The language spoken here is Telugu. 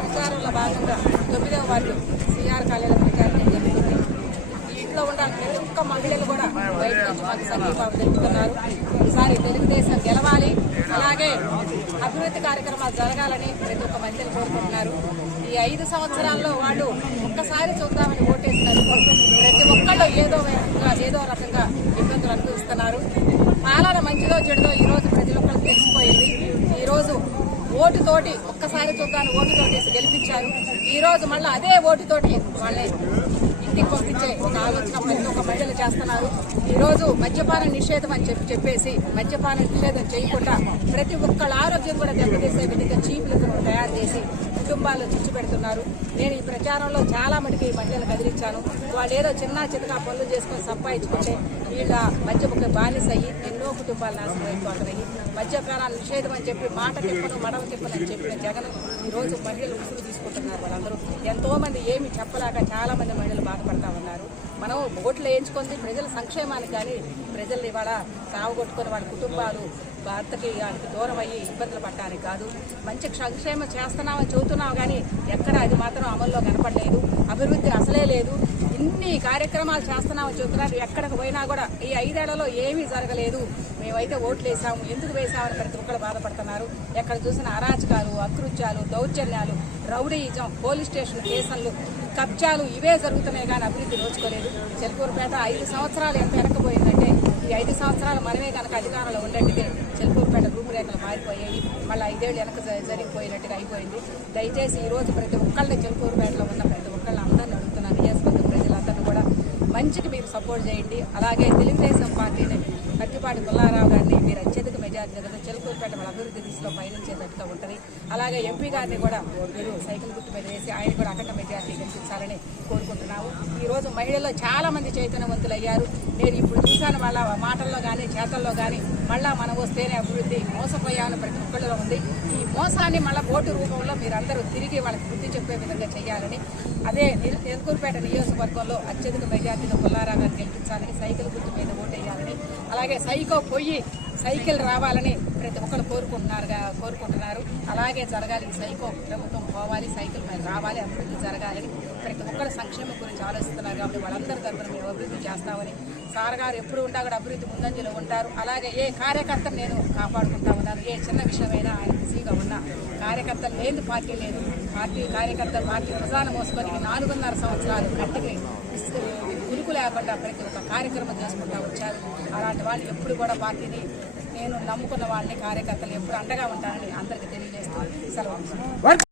ప్రచారంలో భాగంగా 9వ వార్డు సిఆర్ కాలేజీలో ప్రచారం జరుగుతుంది. ఇంట్లో ఉన్న ప్రతి ఒక్క మహిళలు కూడా బయట నుంచి మాకు సంఘీభావం తెలుపుతున్నారు. ఈసారి తెలుగుదేశం గెలవాలి, అలాగే అభివృద్ధి కార్యక్రమాలు జరగాలని ప్రతి ఒక్క మహిళలు కోరుకుంటున్నారు. ఈ 5 సంవత్సరాల్లో వాళ్ళు ఒక్కసారి చూద్దామని ఓటేసినారు. ప్రతి ఒక్కళ్ళు ఏదో రకంగా ఇబ్బందులు అనుభవిస్తున్నారు. పాలన మంచిదో చెడుదో ఈరోజు ప్రతి ఒక్కరికి తెలిసిపోయింది. ఈరోజు ఓటుతోటి ఒక్కసారి చూద్దామని ఓటుతోటి గెలిపించారు. ఈరోజు మళ్ళీ అదే ఓటుతోటి వాళ్ళని ఇంటికి పంపించే ఒక ఆలోచన ప్రతి ఒక్క మహిళలు చేస్తున్నారు. ఈరోజు మద్యపాన నిషేధం అని చెప్పేసి మద్యపాన నిషేధం చేయకుండా ప్రతి ఒక్కళ్ళ ఆరోగ్యం కూడా దెబ్బతీసే విధంగా చీపులను తయారు చేసి కుటుంబాల్లో చిచ్చు పెడుతున్నారు. నేను ఈ ప్రచారంలో చాలా మటుకు ఈ మహిళలు కదిలించాను. వాళ్ళు ఏదో చిన్న చితకా పనులు చేసుకొని సంపాదించుకుంటే వీళ్ళ మద్యపు బానిస అయ్యి ఎన్నో కుటుంబాలు నాశనం అయిపోతున్నాయి. మద్యపాన నిషేధం అని చెప్పి మాట తిప్పను మడవ తిప్పను అని చెప్పిన జగన్ ఈరోజు మహిళలు ఉసురు తీసుకుంటున్నారు. వాళ్ళందరూ ఎంతో మంది ఏమి చెప్పలేక చాలా మంది మహిళలు బాధపడతా ఉన్నారు. మనం ఓట్లు వేయించుకుంది ప్రజల సంక్షేమానికి, కానీ ప్రజల్ని ఇవాళ సావగొట్టుకుని వాళ్ళ కుటుంబాలు భర్తకి వాళ్ళకి దూరం అయ్యి ఇబ్బందులు పడటానికి కాదు. మంచి సంక్షేమం చేస్తున్నామని చెబుతున్నాం, కానీ ఎక్కడ అది మాత్రం అమల్లో కనపడలేదు. అభివృద్ధి అసలే లేదు. ఇన్ని కార్యక్రమాలు చేస్తున్నామని చెబుతున్నారు, ఎక్కడికి పోయినా కూడా ఈ 5 ఏళ్లలో ఏమీ జరగలేదు. మేమైతే ఓట్లు వేసాము, ఎందుకు వేసామని ప్రతి ఒక్కరు బాధపడుతున్నారు. ఎక్కడ చూసిన అరాచకాలు, అకృత్యాలు, దౌర్జన్యాలు, రౌడీయిజం, పోలీస్ స్టేషన్ కేసులు, కబ్జాలు ఇవే జరుగుతున్నాయి, కానీ అభివృద్ధి నోచుకోలేదు. చెల్పూరుపేట 5 సంవత్సరాలు ఎంత వెనకపోయిందంటే ఈ 5 సంవత్సరాలు మనమే కనుక అధికారంలో ఉండేట్టుగా చెల్పూరుపేట రూపురేఖలు మారిపోయాయి. మళ్ళీ 5 ఏళ్ళు వెనక జరిగిపోయినట్టుగా అయిపోయింది. దయచేసి ఈరోజు ప్రతి ఒక్కళ్ళని చెల్పూరుపేటలో ఉన్న ప్రతి ఒక్కళ్ళని అందరిని అడుగుతున్నాను, నియోజకవర్గ ప్రజలందరినీ కూడా మంచికి మీరు సపోర్ట్ చేయండి. అలాగే తెలుగుదేశం పార్టీని పట్టిపాటి పుల్లారావు గారిని మీరు అత్యధిక మెజార్టీతో చెల్పూరుపేట వాళ్ళ అభివృద్ధి దిశలో పయనించేటట్టుగా ఉంటుంది. అలాగే ఎంపీ గారిని కూడా మీరు సైకిల్ గుర్తు మీద వేసి ఆయన కూడా అఖండ మెజార్టీ గెలిపించాలని కోరుకుంటున్నాము. ఈరోజు మహిళల్లో చాలా మంది చైతన్యవంతులు అయ్యారు. నేను ఇప్పుడు చూశాను, మళ్ళా మాటల్లో కానీ చేతల్లో కానీ మళ్ళా మనం వస్తేనే అభివృద్ధి, మోసపోయామని ప్రతి ఒక్కళ్ళలో ఉంది. ఈ మోసాన్ని మళ్ళీ ఓటు రూపంలో మీరందరూ తిరిగి వాళ్ళకి బుద్ధి చెప్పే విధంగా చేయాలని, అదే ఎదుకూరుపేట నియోజకవర్గంలో అత్యధిక మెజార్టీతో పుల్లారావు గారిని గెలిపించాలని, సైకిల్ గుర్తు మీద ఓటేయాలని, అలాగే సైకిల్ రావాలని ప్రతి ఒక్కరు కోరుకుంటున్నారు. అలాగే జరగాలి, సైకో ప్రభుత్వం పోవాలి, సైకిల్ మీద రావాలి, అభివృద్ధి జరగాలని ప్రతి ఒక్కరు సంక్షేమం గురించి ఆలోచిస్తున్నారు. కాబట్టి వాళ్ళందరి తరఫున మేము అభివృద్ధి చేస్తామని, సార్ గారు ఎప్పుడు ఉంటా కూడా అభివృద్ధి ముందంజలో ఉంటారు. అలాగే ఏ కార్యకర్తను నేను కాపాడుకుంటా ఉన్నాను. ఏ చిన్న విషయమైనా ఆయన బిజీగా ఉన్నా కార్యకర్తలు లేని పార్టీ లేదు. పార్టీ కార్యకర్తలు పార్టీ ప్రధాన మోసుకొని 4.5 సంవత్సరాలు కట్టికి ఉరుకు లేకుండా ప్రతి ఒక్క కార్యక్రమం చేసుకుంటూ వచ్చారు. అలాంటి వాళ్ళు ఎప్పుడు కూడా పార్టీని, నేను నమ్ముకున్న వాళ్ళని కార్యకర్తలు ఎప్పుడు అండగా ఉంటారని అందరికీ తెలియజేస్తూ సెలవు.